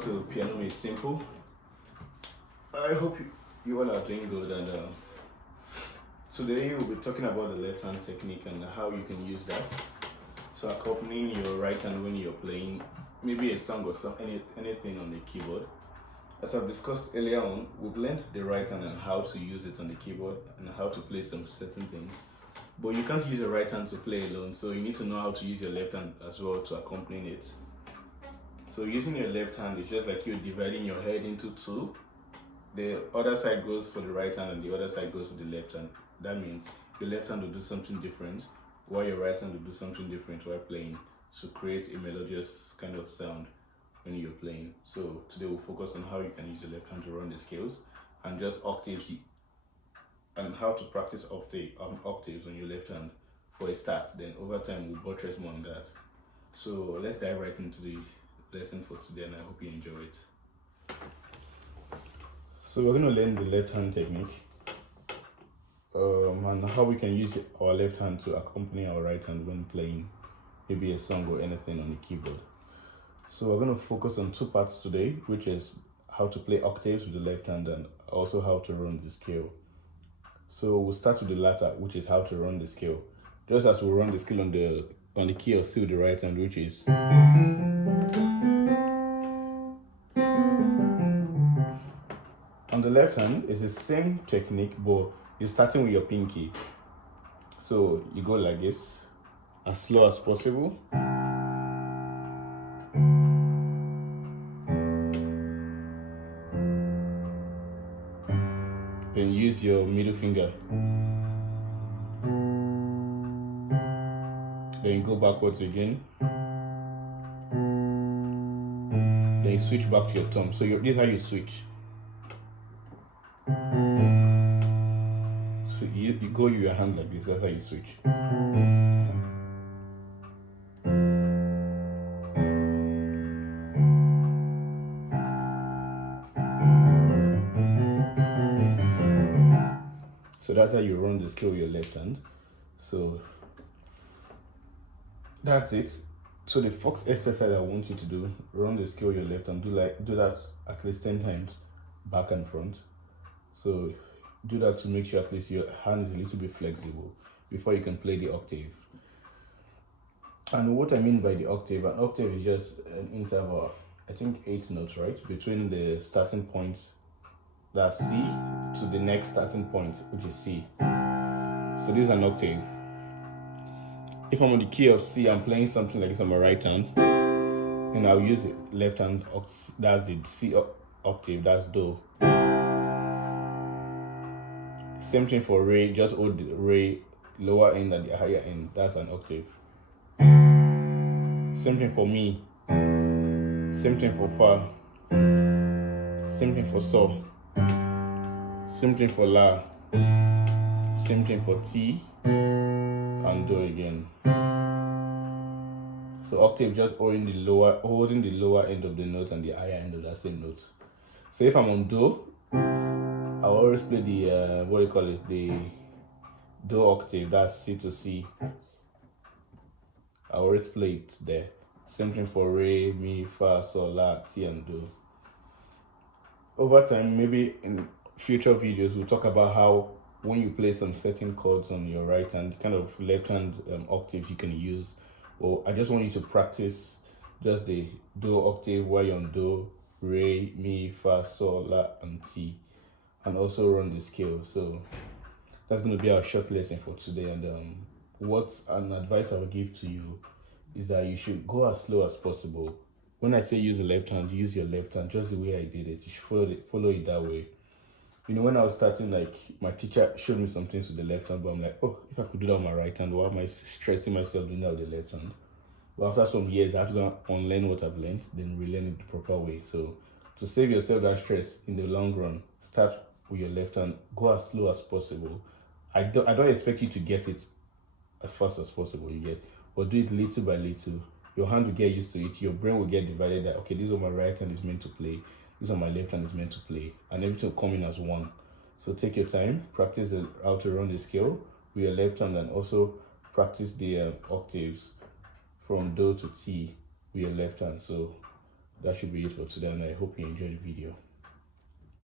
to Piano Made Simple. I hope you all are doing good, and today we'll be talking about the left hand technique and how you can use that to accompany your right hand when you're playing maybe a song or anything on the keyboard. As I've discussed earlier on, we've learned the right hand and how to use it on the keyboard and how to play some certain things. But you can't use your right hand to play alone, so you need to know how to use your left hand as well to accompany it. So using your left hand is just like you're dividing your head into two. The other side goes for the right hand and the other side goes for the left hand. That means your left hand will do something different while your right hand will do something different while playing to create a melodious kind of sound when you're playing. So today we'll focus on how you can use your left hand to run the scales and just octaves and how to practice octaves on your left hand for a start. Then over time we'll buttress more on that. So let's dive right into the lesson for today, and I hope you enjoy it. So we're going to learn the left hand technique and how we can use our left hand to accompany our right hand when playing maybe a song or anything on the keyboard. So we're going to focus on two parts today, which is how to play octaves with the left hand and also how to run the scale. So we'll start with the latter, which is how to run the scale. Just as we run the scale on the key of C with the right hand, which is on the left hand, it's the same technique, but you're starting with your pinky. So you go like this, as slow as possible. Then use your middle finger. Then go backwards again. Then you switch back to your thumb. So this is how you switch. So you go with your hand like this, that's how you switch. So that's how you run the scale with your left hand. So that's it. So the first exercise I want you to do, run the scale with your left hand. Do that at least 10 times, back and front. So do that to make sure at least your hand is a little bit flexible before you can play the octave. And what I mean by the octave, an octave is just an interval, I think 8 notes, right? Between the starting point, that's C, to the next starting point, which is C. So this is an octave. If I'm on the key of C, I'm playing something like this on my right hand, and I'll use the left hand, that's the C octave, that's Do. Same thing for Re, just hold the Re lower end and the higher end, that's an octave. Same thing for Mi, same thing for Fa, same thing for So, same thing for La, same thing for Ti, and Do again. So octave just holding the lower end of the note and the higher end of that same note. So if I'm on Do, I always play the the Do octave, that's C to C. I always play it there. Same thing for Re, Mi, Fa, Sol, La, Ti, and Do. Over time, maybe in future videos, we'll talk about how when you play some certain chords on your right hand, kind of left hand octaves you can use. Or I just want you to practice just the Do octave while you're on Do, Re, Mi, Fa, Sol, La, and Ti, and also run the scale. So that's going to be our short lesson for today. And what's an advice I would give to you is that you should go as slow as possible. When I say use the left hand, use your left hand just the way I did it. You should follow it that way. You know, when I was starting, like, my teacher showed me some things with the left hand, but I'm like, oh, if I could do that with my right hand, why am I stressing myself doing that with the left hand? But after some years, I had to go and unlearn what I've learned, then relearn it the proper way. So to save yourself that stress in the long run, start with your left hand, go as slow as possible. I don't expect you to get it as fast as possible, but do it little by little. Your hand will get used to it, your brain will get divided that, okay, this is what my right hand is meant to play, this is what my left hand is meant to play, and everything will come in as one. So take your time, practice how to run the scale with your left hand, and also practice the octaves from Do to Ti with your left hand. So that should be it for today, and I hope you enjoyed the video.